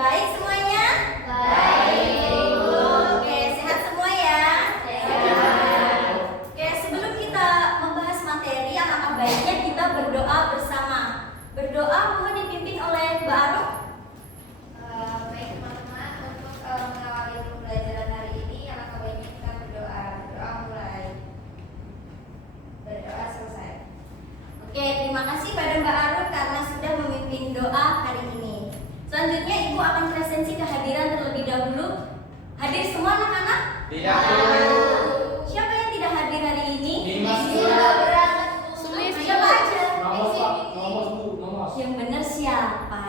baik semuanya? Baik. Oke, sehat semua ya? Sehat. Oke, sebelum kita membahas materi, alangkah baiknya kita berdoa bersama. Berdoa mohon dipimpin oleh Mbak Aruk. Baik teman-teman, untuk mengawali pembelajaran hari ini, alangkah baiknya kita berdoa. Berdoa mulai, berdoa selesai. Oke, terima kasih pada Mbak Aruk karena sudah memimpin doa hari ini. Selanjutnya Ibu akan presensi kehadiran terlebih dahulu. Hadir semua anak-anak? Tidak perlu. Siapa yang tidak hadir hari ini? Dimas. Siapa aja? Nomor Pak, nomor Bu, nomor. Yang benar siapa?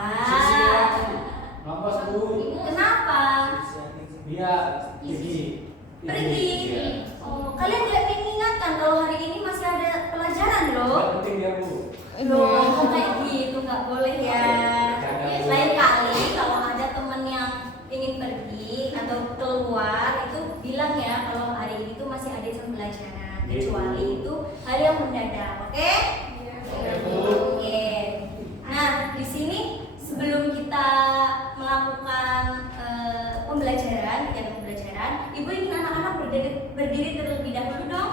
Nomor Bu. Kenapa? Dia pergi. Pergi. Oh, kalian tidak mengingatkan kalau hari ini masih ada pelajaran loh. Yang penting dia Bu. Loh, kok kayak gitu nggak boleh ya. Lain kali kalau ada teman yang ingin pergi atau keluar itu bilang ya kalau hari ini tuh masih ada jam pelajaran. Kecuali itu hal yang mendadak, oke? Oke. Nah, di sini sebelum kita melakukan pembelajaran, Ibu ingin anak-anak berdiri terlebih dahulu dong.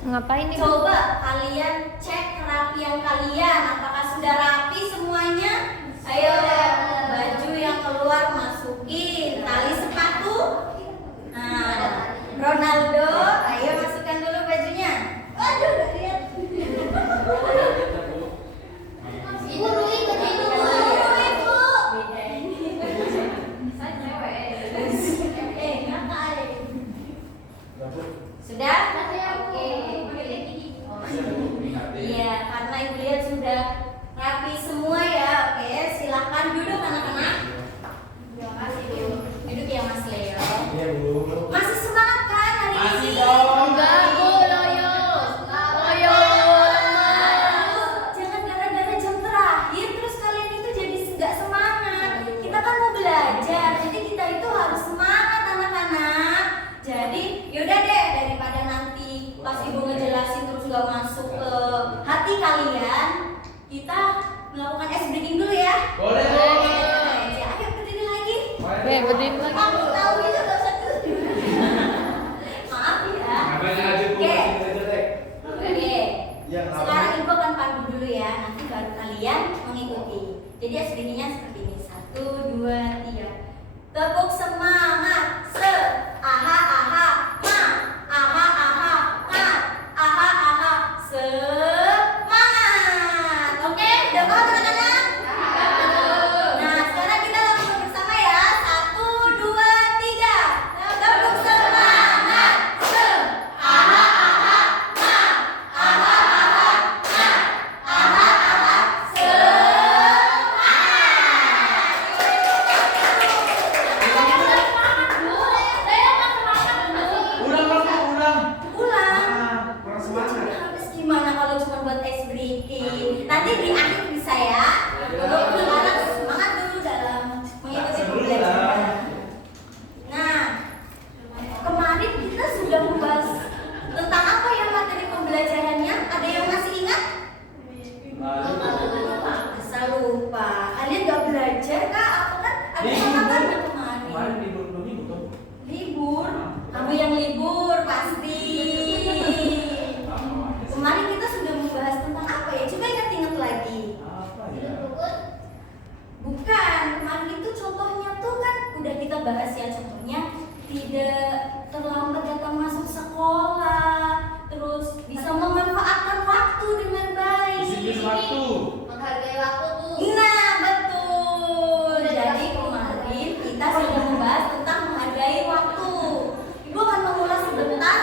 Ngapain nih? Coba kalian cek kerapian kalian, apakah sudah rapi semuanya? Ayo, baju yang keluar masukin, tali sepatu. Nah, Ronaldo, ayo masukkan dulu bajunya. Aduh, nggak lihat. Ibu Rui berdiri dulu. Ibu. Beda ini. Saya cewek. Ngakai. Sudah? Oke. Iya, karena Ibu lihat sudah rapi semua ya. Oke, silahkan duduk anak-anak. Terima kasih, Bu. Duduk ya Mas Leo. Iya Bu. Masih semangat kan hari Masih ini? dong. Enggak, Bu, loyo. Loyo, lemah. Jangan gara-gara jam terakhir terus kalian itu jadi nggak semangat. Kita kan mau belajar, jadi kita itu harus semangat anak-anak. Jadi yaudah deh, daripada nanti pas Ibu ngejelasin terus nggak masuk ke hati kalian, kita melakukan ice breaking dulu ya. Boleh Bu. Ya, ayo berdiri lagi. Berdiri lagi. Kamu tahu itu nggak usah duduk. Maaf ya. Namanya aja Bu, Oke. masih jelek. Oke. Iya, Sekarang Ibu akan pandu dulu ya, nanti baru kalian mengikuti. Jadi SBD-nya seperti ini. 1, 2, 3. Tepuk semangat. Se. Aha aha ma. Aha aha ma. Aha aha semangat. Oke, udah paham anak-anak? Nah, sekarang kita lakukan bersama ya. 1, 2, 3. Tepuk semangat. Se. Aha aha ma. Aha aha ma. Aha aha Ulang Bu, ulang. Ulang. Kurang semangat. Habis gimana kalau cuma buat ice breaking? Nanti di akhir bisa ya. Sekarang semangat dulu dalam mengikuti Sebelum pembelajaran. Nah, kemarin kita sudah membahas tentang apa ya materi pembelajarannya? Ada yang masih ingat? Masa lupa. Kalian gak belajar kah? Apa kan? Ada catatannya kemarin. Kemarin libur belum libur tuh. Libur. Kamu yang libur pasti. Kemarin kita sudah membahas tentang apa ya? Coba ingat-ingat lagi. Apa ya? Bukan, kemarin itu contohnya tuh kan udah kita bahas ya, contohnya tidak terlambat datang masuk sekolah, terus bisa memanfaatkan waktu dengan baik. Disiplin waktu. Menghargai waktu, Bu. Nah, betul. Jadi kemarin kita sudah membahas tentang menghargai waktu. Ibu akan mengulas sebentar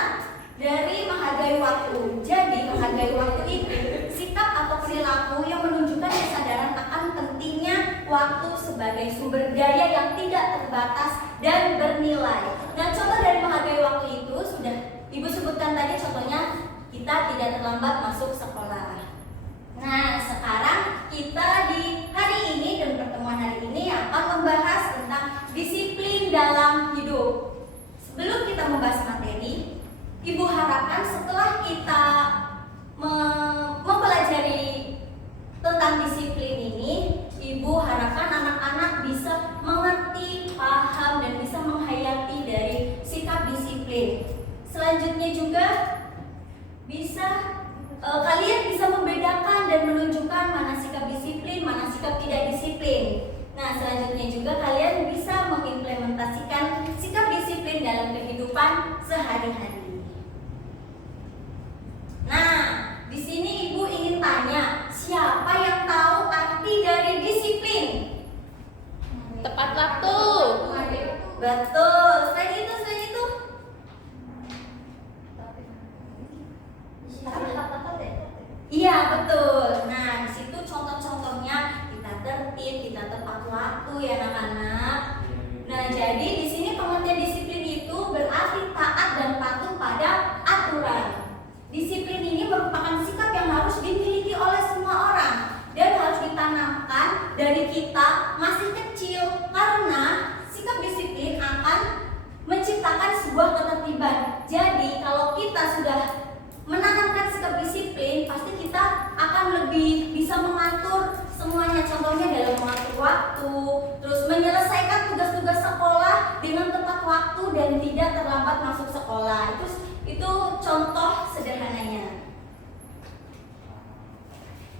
dari menghargai waktu. Jadi menghargai waktu itu sikap atau perilaku yang menunjukkan kesadaran akan pentingnya waktu sebagai sumber daya yang tidak terbatas dan bernilai. Nah, contoh dari menghargai waktu itu sudah Ibu sebutkan tadi, contohnya kita tidak terlambat masuk sekolah. Nah, sekarang kita di hari ini dan pertemuan hari ini akan membahas tentang disiplin dalam hidup. Sebelum kita membahas materi, Ibu harapkan setelah kita mempelajari tentang disiplin ini, Ibu harapkan anak-anak sikap tidak disiplin. Nah, selanjutnya juga kalian bisa mengimplementasikan sikap disiplin dalam kehidupan sehari-hari. Nah, di sini Ibu ingin tanya, siapa yang tahu arti dari disiplin? Tepat waktu. Betul. Selain itu, iya betul. Nah, di situ contoh-contohnya kita tertib, kita tepat waktu ya anak-anak. Nah, jadi di sini pengertian disiplin itu berarti taat dan patuh pada aturan. Disiplin ini merupakan sikap yang harus dimiliki oleh semua orang dan harus ditanamkan dari kita masih kecil, karena sikap disiplin akan menciptakan sebuah ketertiban. Jadi kalau kita sudah menanamkan sikap disiplin, pasti kita akan lebih bisa mengatur semuanya. Contohnya dalam mengatur waktu, terus menyelesaikan tugas-tugas sekolah dengan tepat waktu dan tidak terlambat masuk sekolah. Itu contoh sederhananya.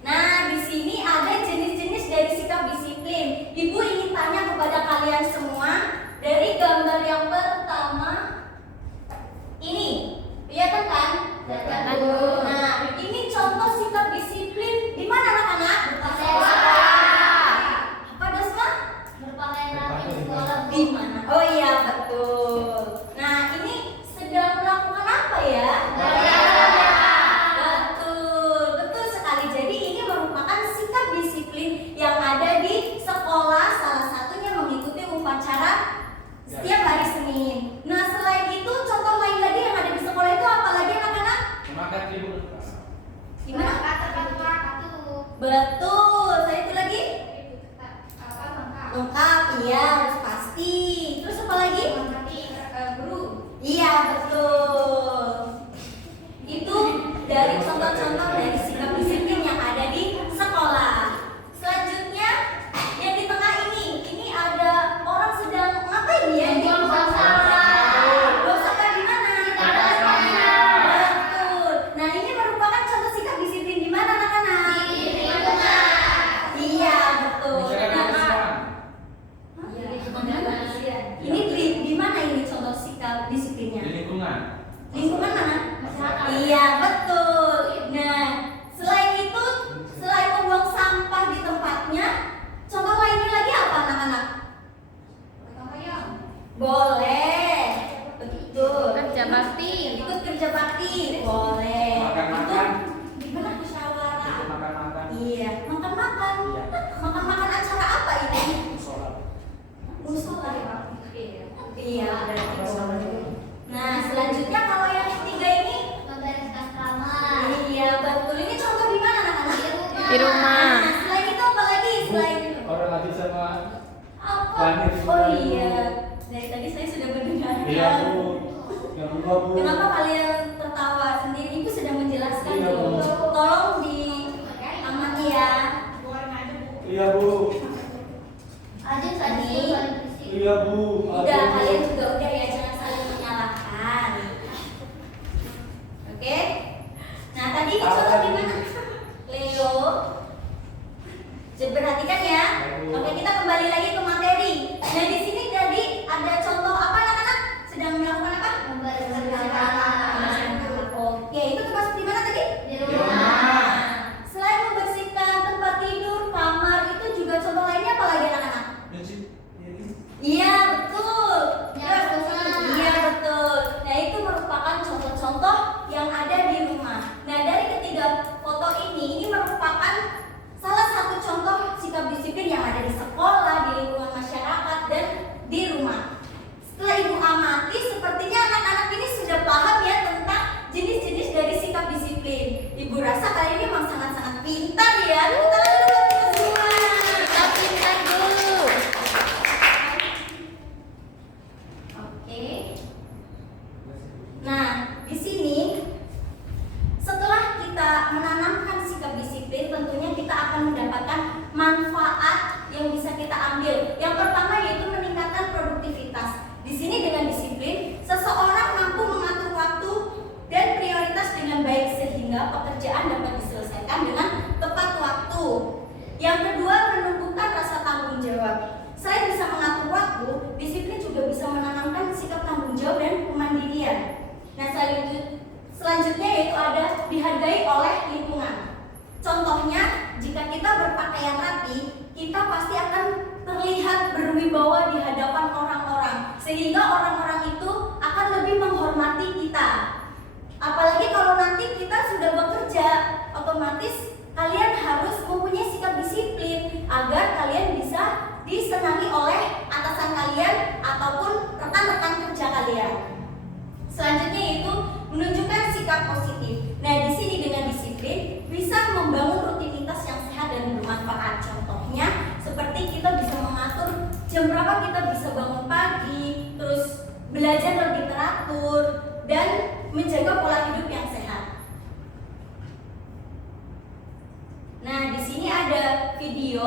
Nah, di sini ada jenis-jenis dari sikap disiplin. Ibu ingin tanya kepada kalian semua dari gambar yang pertama ini. Kelihatan kan? Nah, ini contoh sikap disiplin di mana anak-anak? Apa Dasma? Di mana? Oh iya, betul. Nah, ini sedang melakukan apa ya? Betul sekali. Jadi ini merupakan sikap disiplin yang ada di sekolah. Salah satunya mengikuti upacara setiap hari Senin. Nah, selain itu contoh lain lagi yang ada di sekolah itu apa lagi anak-anak? Memakai tribun. Gimana? Tepat waktu. Betul. Saya itu lagi? Lengkap, iya harus pasti. Terus apa lagi? Guru. Iya betul. Itu dari contoh-contoh dari sikap disiplin yang ada di sekolah. Selanjutnya yang di tengah ini ada orang sedang ngapain ya? Buang sampah. Buang sampah di mana? Betul. Nah, ini merupakan contoh sikap disiplin di mana anak-anak? Iya betul. Ini di mana ini contoh sikap disiplinnya? Di lingkungan. Lingkungan mana? Iya betul. Nah, selain itu, selain membuang sampah di tempatnya, contoh lainnya lagi apa anak-anak? Boleh. Betul. Kerja bakti. Ikut kerja bakti. Boleh. Makan-makan. Itu di mana musyawarah? Ikut makan-makan. Iya, makan-makan. Iya. Makan-makan acara apa ini? Sholat. Musola. Iya, berarti boleh. Nah, selanjutnya kalau yang ketiga ini, iya betul. Ini contoh di mana anak-anak? Di rumah. Nah, selain itu apa lagi? Selain Orang lagi sama. apa? Langit. Oh iya, dari tadi saya sudah mendengarkan. Iya bu. Yang dua bu. Kenapa kalian tertawa sendiri? Ibu sedang menjelaskan. Iya, Bu. Tolong di amati ya. Iya bu. Iya bu. Udah, kalian juga udah ya, jangan saling menyalahkan. Oke? Nah, tadi ini contoh di mana? Leo. Jadi perhatikan ya. Oke, kita kembali lagi ke materi. Nah, di sini jadi ada contoh apa anak-anak? Sedang melakukan apa? Oke, itu termasuk di mana tadi? rumah. Selain membersihkan tempat tidur, kamar, itu juga contoh lainnya apa lagi anak-anak? Iya betul. Iya betul. Nah, itu merupakan contoh-contoh yang ada di rumah. Nah, dari ketiga foto ini merupakan salah satu contoh sikap disiplin yang ada di sekolah, di lingkungan masyarakat, dan di rumah. Setelah Ibu amati, sepertinya anak-anak ini sudah paham ya tentang jenis-jenis dari sikap disiplin. Ibu rasa kali ini memang sangat-sangat pintar ya. Tepuk tangan dulu buat kita semua. Kita pintar dulu. Oke. Nah, di sini setelah kita menanamkan sikap disiplin, tentunya kita akan mendapatkan manfaat yang bisa kita ambil. Yang pertama yaitu meningkatkan produktivitas. Di sini dengan disiplin, seseorang mampu mengatur waktu dan prioritas dengan baik sehingga pekerjaan dapat diselesaikan dengan tepat waktu. Yang kedua, menumbuhkan pasti akan terlihat berwibawa di hadapan orang-orang, sehingga orang-orang itu akan lebih menghormati kita. Apalagi kalau nanti kita sudah bekerja, otomatis kalian harus mempunyai sikap disiplin agar kalian bisa disenangi oleh atasan kalian ataupun rekan-rekan kerja kalian. Selanjutnya yaitu menunjukkan sikap positif. Nah, di sini dengan disiplin bisa membangun rutinitas yang sehat dan bermanfaat. Contohnya seperti kita bisa mengatur jam berapa kita bisa bangun pagi, terus belajar lebih teratur dan menjaga pola hidup yang sehat. Nah, di sini ada video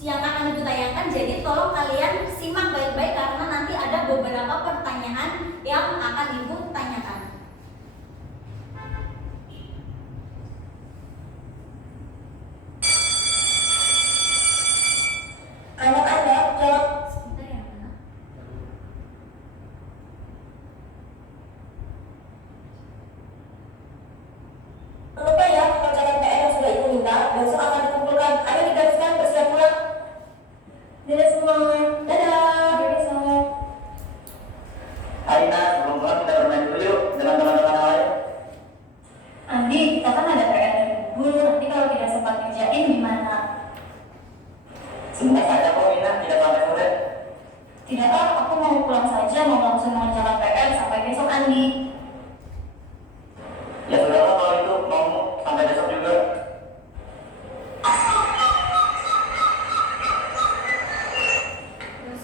yang akan Ibu tayangkan, jadi tolong kalian simak baik-baik karena nanti ada beberapa pertanyaan yang akan Ibu tanyakan. Anak-anak jawab. Sebentar ya, anak. Lupa ya mengerjakan PR yang sudah Ibu minta. Besok akan dikumpulkan. Ayo digariskan, bersiap pulang. Dadah semua. Dadah. Dadah semua. Hai Nas, sebelum pulang kita bermain dulu yuk dengan teman-teman yang lain. Andi, kita kan ada PR dari guru. Nanti kalau tidak sempat kerjain gimana? Sebentar saja kok Ina, tidak sampai sore. Tidak ah, aku mau pulang saja, mau langsung mengerjakan PR sampai besok Andi. Ya sudahlah kalau itu, mau sampai besok juga.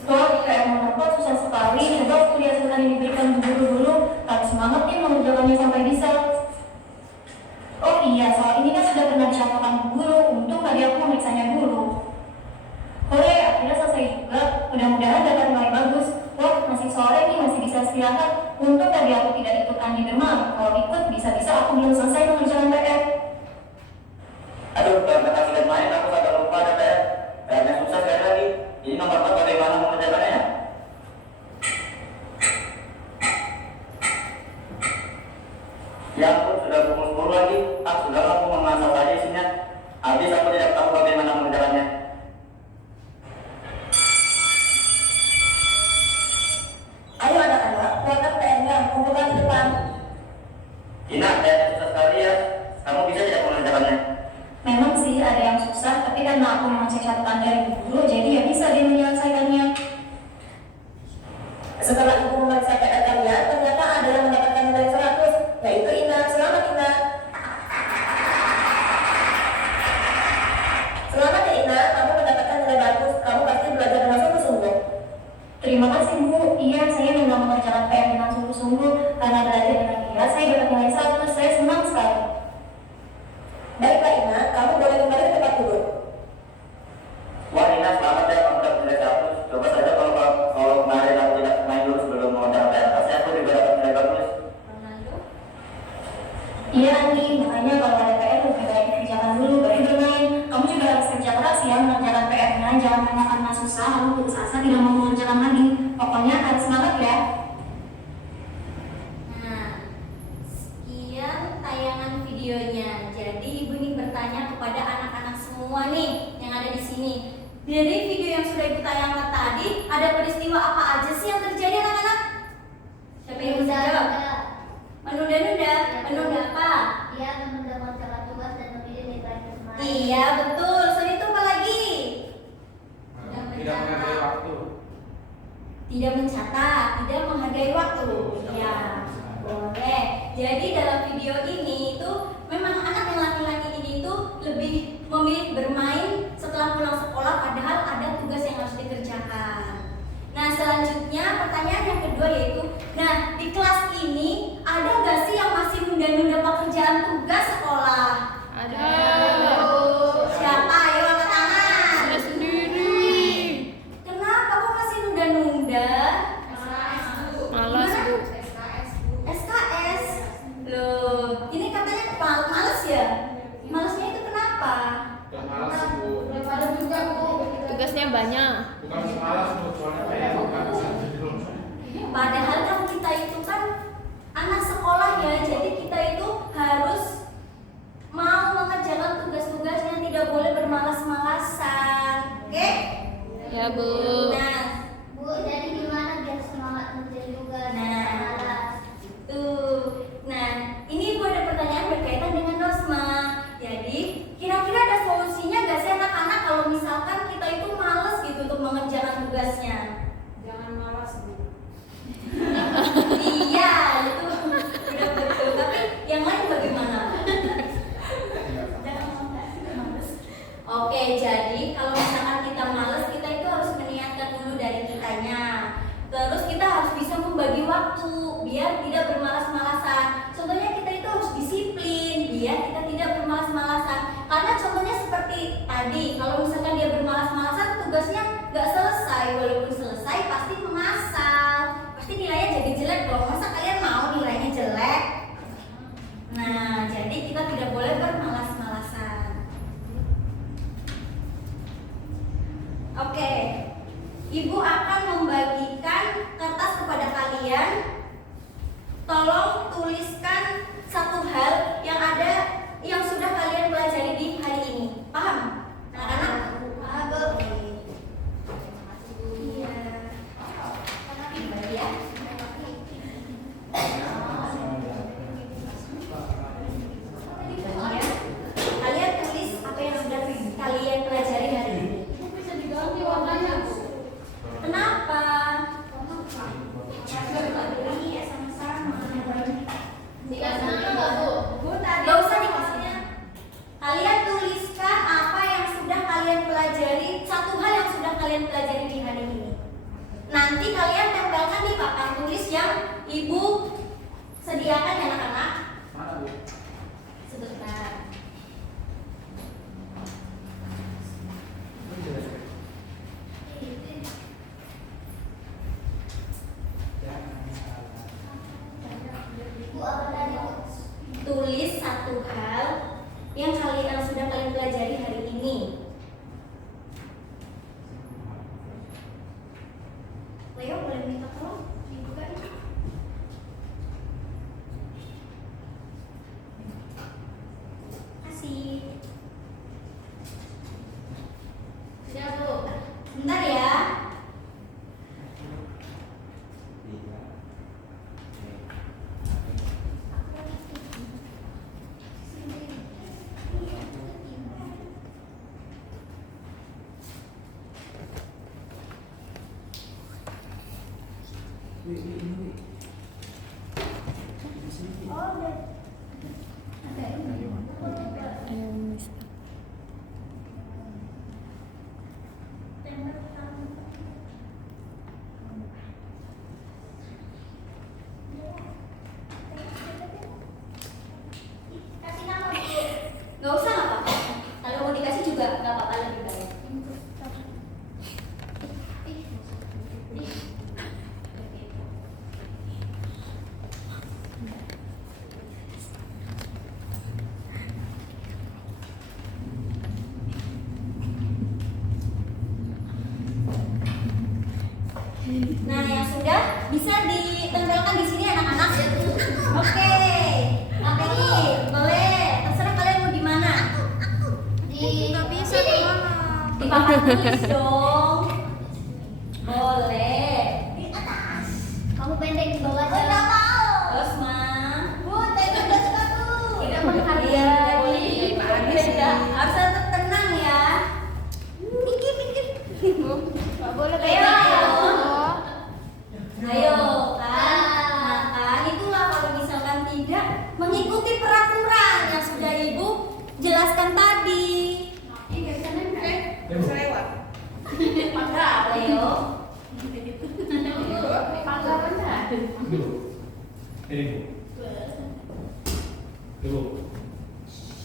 Wah, PR menurutku susah sekali. Coba aku lihat surat yang diberikan guru dulu. Harus semangat nih mengerjakannya sampai bisa. Oh iya, soal ini kan sudah pernah disampaikan guru. Untung tadi aku memeriksanya dulu. Hore, akhirnya selesai juga. Mudah-mudahan dapat nilai bagus. Wah, masih sore nih, masih bisa istirahat. Untung tadi aku tidak ikut Andi bermain. Kalau ikut, bisa-bisa aku belum selesai mengerjakan PR. Aduh, karena kasih lihat main aku sampai lupa ada PR. PR-nya susah sekali lagi. Ini nomor 4 bagaimana mengerjakannya ya? Ya ampun, sudah pukul 10 lagi. Sudah aku mengasal saja isinya. Habis aku tidak tahu bagaimana mengerjakannya. Ayo anak-anak, buatkan PR-nya. Kumpulkan di depan. Ina, PR-nya susah sekali ya. Kamu bisa tidak mengerjakannya? Memang sih ada yang susah, tapi karena aku mengecek catatan dari guru, jadi ya bisa dia menyelesaikannya. Setelah ibu memeriksa PR kalian, ternyata ada yang mendapatkan nilai 100, yaitu Ina. Selamat Ina. Selamat ya Ina, kamu mendapatkan nilai bagus. Kamu pasti belajar dengan sungguh-sungguh. Terima kasih Bu. Iya, saya memang mengerjakan PR dengan sungguh-sungguh. Karena belajar dengan giat, saya dapat nilai 100. Saya senang sekali. Baiklah Ina, kamu boleh kembali ke tempat duduk. Wah Ina, selamat ya kamu dapat nilai 100. Coba saja kalau kemarin aku tidak main dulu sebelum mengerjakan PR, pasti aku juga dapat nilai bagus. Ronaldo. Iya Andi, makanya kalau ada PR lebih baik dikerjakan dulu baru bermain. Kamu juga harus kerja keras ya mengerjakan PR-nya. Jangan hanya karena susah lalu putus asa tidak mau mengerjakan lagi. Pokoknya harus semangat ya. Nah, sekian tayangan videonya. Jadi Ibu ingin bertanya kepada anak-anak semua nih yang ada di sini. Dari video yang sudah Ibu tayangkan tadi, ada peristiwa apa aja sih yang terjadi anak-anak? Siapa yang bisa jawab? Menunda-nunda. Menunda apa? Dia menunda mengerjakan tugas dan memilih deadline bermain. Iya betul. Selain itu apa lagi? Tidak menghargai waktu. Tidak mencatat, tidak menghargai waktu. Iya, boleh. Jadi dalam video ini itu memang anak yang laki-laki ini tuh lebih memilih bermain setelah pulang sekolah, padahal ada tugas yang harus dikerjakan. Nah, selanjutnya pertanyaan yang kedua yaitu, nah di kelas ini ada nggak sih yang masih nunda-nunda pekerjaan tugas sekolah? Ada. Siapa? Ayo angkat tangan. Saya sendiri. Kenapa kok masih nunda-nunda? Malas Bu. SKS. Loh, ini katanya males ya? Malesnya itu kenapa? Gak malas Bu. Malas juga Bu. Tugasnya banyak. Bukan semalas Bu, soalnya PR bukan bisa tidur. Padahal kan kita itu kan anak sekolah ya, jadi kita itu harus mau mengerjakan tugas-tugasnya, tidak boleh bermalas-malasan. Ya, Bu. Nah, Bu, jadi gimana biar semangat menjadi tugas? Nah, tuh. Nah, ini Ibu ada pertanyaan berkaitan dengan dosma. Jadi, kira-kira ada solusinya nggak sih anak-anak kalau misalkan kita itu males gitu untuk mengerjakan tugasnya? Jangan malas, Bu. Iya, itu udah betul. Tapi yang lain bagaimana? Jangan males. Oke, jadi kalau misalkan kita males, kita itu harus meniatkan dulu dari kitanya. Terus kita harus bisa membagi waktu biar tidak bermalas-malasan. Contohnya kita itu harus disiplin biar kita tidak bermalas-malasan. Karena contohnya seperti tadi, kalau misalkan dia bermalas-malasan, tugasnya nggak selesai. Walaupun selesai, pasti mengasal. Pasti nilainya jadi jelek dong. Masa kalian mau nilainya jelek? Nah, jadi kita tidak boleh bermalas-malasan. Oke, Ibu akan membagikan kertas kepada kalian. Tolong tuliskan satu hal yang sudah kalian pelajari di hari ini. Paham? Anak-anak? Paham, Bu? Iya. Bagi ya. Kalian tulis apa yang sudah kalian pelajari hari ini. Bisa diganti warnanya, Bu. Kenapa? Ini ya sama-sama. Dikasih nggak, Bu? Gak usah dikasihnya. Kalian tuliskan apa yang sudah kalian pelajari, satu hal yang sudah kalian pelajari di hari ini. Nanti kalian tempelkan di papan tulis yang Ibu sediakan ya anak-anak. Mana, Bu? Sebentar. Bu, apa tadi, Bu? Tulis satu hal yang sudah kalian pelajari hari ini. Leo boleh minta tolong dibuka ini. Kasih. Ya, Bu. Bentar ya. Oh, udah. Ada ini. Kasih nama, Bu. Nggak usah, nggak apa-apa. Kalau mau dikasih juga nggak apa-apa, lebih baik. Nah, yang sudah bisa ditempelkan di sini anak-anak. Oke. Oke nih, boleh. Terserah kalian mau di mana. Nggak bisa Di papan tulis dong. Boleh. di atas. Kamu pendek di bawah Oh, aja. nggak mau. Terus, Ma. Bu, tadi udah sepatu. Tidak menghargai. Beda. Harus tetap tenang ya. Nggak boleh Ayo, ayo. Oh. Ayo, kan? Nah, kan itulah kalau misalkan tidak mengikuti peraturan yang sudah Ibu jelaskan tadi. Ini nggak bisa nempel. Nggak bisa lewat. Maka, Leo. Panggal mana? Dulu. Ini, Bu. Dulu.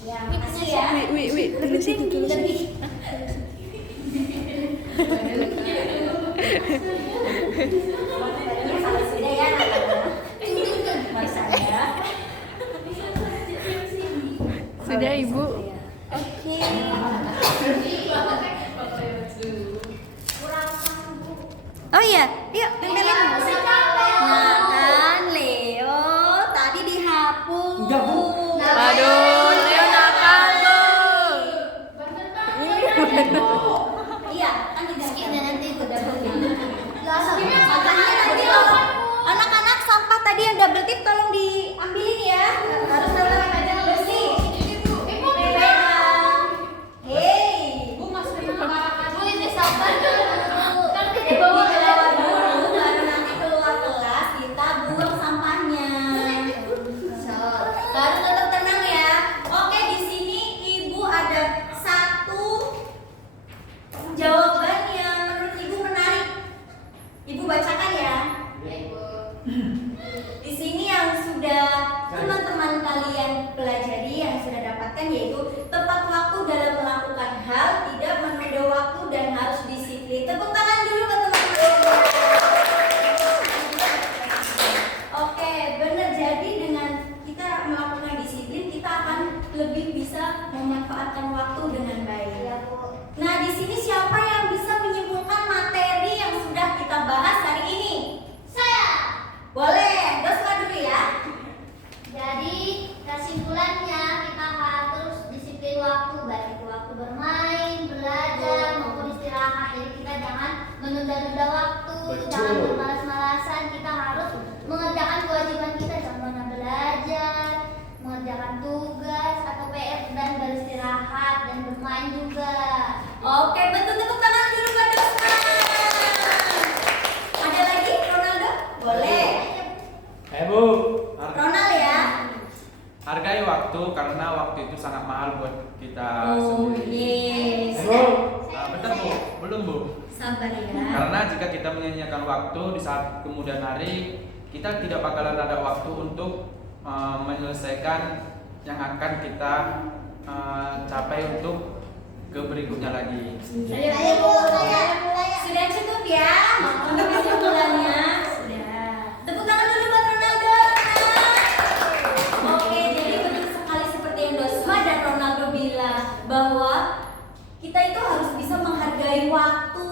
Ya, makasih ya. Terusin. Lebih. Sudah ya, anak-anak. Saya. Sudah, Ibu. Oke. Oh iya, yuk tempelin. Nah kan Leo tadi dihapus. Enggak, Bu. Waduh, Leo nakal tuh. Iya, kan tidak. Nanti Dibawa dulu, baru nanti keluar kelas kita buang sampahnya. Harus tetap tenang ya. Oke, di sini Ibu ada satu jawaban yang menurut Ibu menarik. Ibu bacakan ya. Di sini yang sudah teman-teman kalian pelajari, yang sudah dapatkan yaitu tepat waktu dalam melakukan hal, tidak menunda waktu dan harus disiplin. Tepuk tangan dulu ke teman-teman. Oke, benar. Jadi dengan kita melakukan disiplin, kita akan lebih bisa memanfaatkan waktu dengan baik. Nah, di sini siapa yang bisa menyimpulkan materi yang sudah kita bahas hari ini? Saya. Boleh, Dosma dulu ya. Jadi kesimpulannya kita harus disiplin waktu, baik itu waktu bermain, belajar maupun istirahat. Jadi kita jangan menunda-nunda waktu, Betul. jangan bermalas-malasan. Kita harus mengerjakan kewajiban kita, contohnya belajar, mengerjakan tugas atau PR dan beristirahat dan bermain juga. Oke, betul, tepuk tangan dulu buat Dosma. Ada lagi, Ronaldo? Boleh. Bu, Ronald ya. hargai waktu karena waktu itu sangat mahal buat kita Oh, sendiri. yes. Betul Bu, belum Bu? Sabar ya. Karena jika kita menyanyiakan waktu di saat kemudian hari, kita tidak bakalan ada waktu untuk menyelesaikan yang akan kita capai untuk ke berikutnya lagi. Sudah cukup ya untuk kesimpulannya. Sudah. Tepuk tangan dulu buat Ronaldo. Oke, jadi betul sekali seperti yang Dosma dan Ronaldo bilang bahwa kita itu harus bisa menghargai waktu,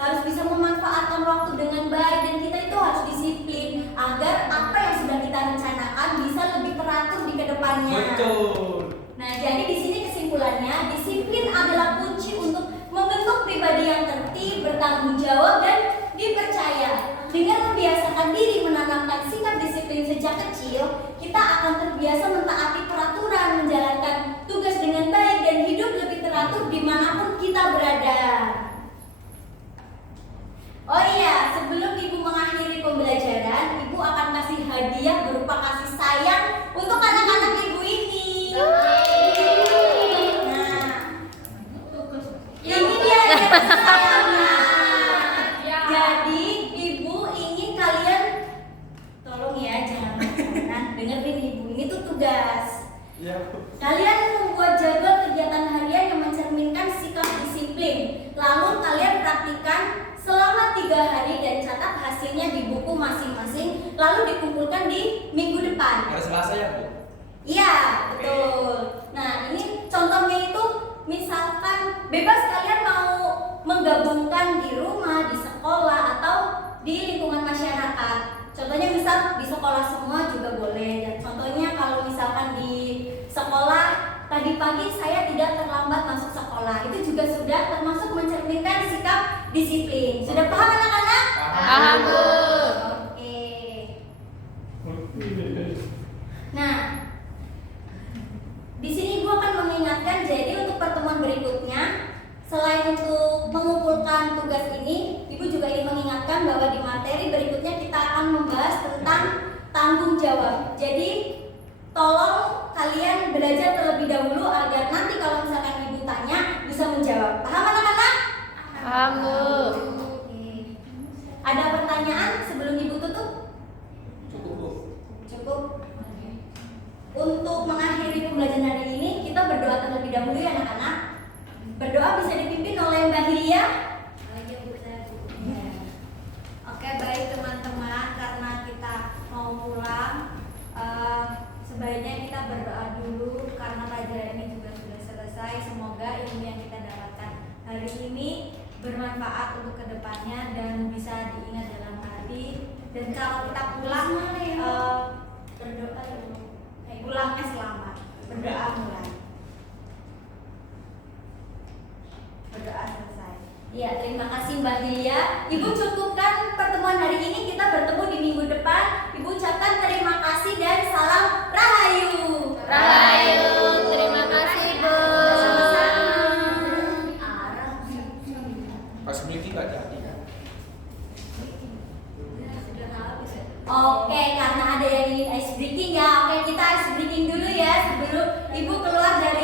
harus bisa memanfaatkan waktu dengan baik, dan kita itu harus disiplin agar apa yang sudah kita rencanakan bisa lebih teratur di kedepannya. Betul. Nah, jadi di sini kesimpulannya, disiplin adalah kunci untuk membentuk pribadi yang tertib, bertanggung jawab, dan dipercaya. Dengan membiasakan diri menanamkan sikap disiplin sejak kecil, kita akan terbiasa mentaati peraturan, menjalankan tugas dengan baik, dan hidup lebih teratur dimanapun kita berada. Oh iya, sebelum Ibu mengakhiri pembelajaran, Ibu akan kasih hadiah berupa kasih sayang untuk anak-anak Ibu ini. Nah, ini dia kasih sayangnya. Jadi Ibu ingin kalian, tolong ya, jangan marah-marah, dengerin Ibu, ini tuh tugas. Kalian membuat jadwal kegiatan harian yang mencerminkan sikap disiplin. Lalu kalian praktikkan selama 3 hari dan catat hasilnya di buku masing-masing. Lalu dikumpulkan di minggu depan. Hari Selasa ya Bu? Iya, betul. Nah, ini contohnya itu misalkan bebas kalian mau menggabungkan di rumah, di sekolah, atau di lingkungan masyarakat. Contohnya misal di sekolah semua juga boleh. Dan contohnya kalau misalkan di sekolah tadi pagi saya tidak terlambat masuk sekolah, itu juga sudah termasuk mencerminkan sikap disiplin. Sudah paham anak-anak? Paham, Bu. Oke. Nah, di sini Ibu akan mengingatkan, jadi untuk pertemuan berikutnya, selain untuk mengumpulkan tugas ini, Ibu juga ingin mengingatkan bahwa di materi berikutnya kita akan membahas tentang tanggung jawab. Jadi tolong kalian belajar terlebih dahulu agar nanti kalau misalkan Ibu tanya bisa menjawab. Paham anak-anak? Paham, Bu. Oke. Ada pertanyaan sebelum Ibu tutup? Cukup Bu. Cukup. Untuk mengakhiri pembelajaran hari ini, kita berdoa terlebih dahulu ya anak-anak. Berdoa bisa dipimpin oleh Mbak Hilia. Oke, baik teman-teman, karena kita mau pulang, sebaiknya kita berdoa dulu karena pelajaran ini juga sudah selesai. Semoga ilmu yang kita dapatkan hari ini bermanfaat untuk kedepannya dan bisa diingat dalam hati. Dan kalau kita pulang, berdoa pulangnya selamat. Berdoa mulai. Berdoa selesai. Ya, terima kasih Mbak Hilia. Ibu cukupkan pertemuan hari ini, kita bertemu di minggu depan. Ibu ucapkan terima kasih dan salam Rahayu. Rahayu. Terima kasih, Bu. Sama-sama. Pas jadi nggak jadi. Oke, karena ada yang ingin ice breaking ya. Oke, kita ice breaking dulu ya sebelum ibu keluar dari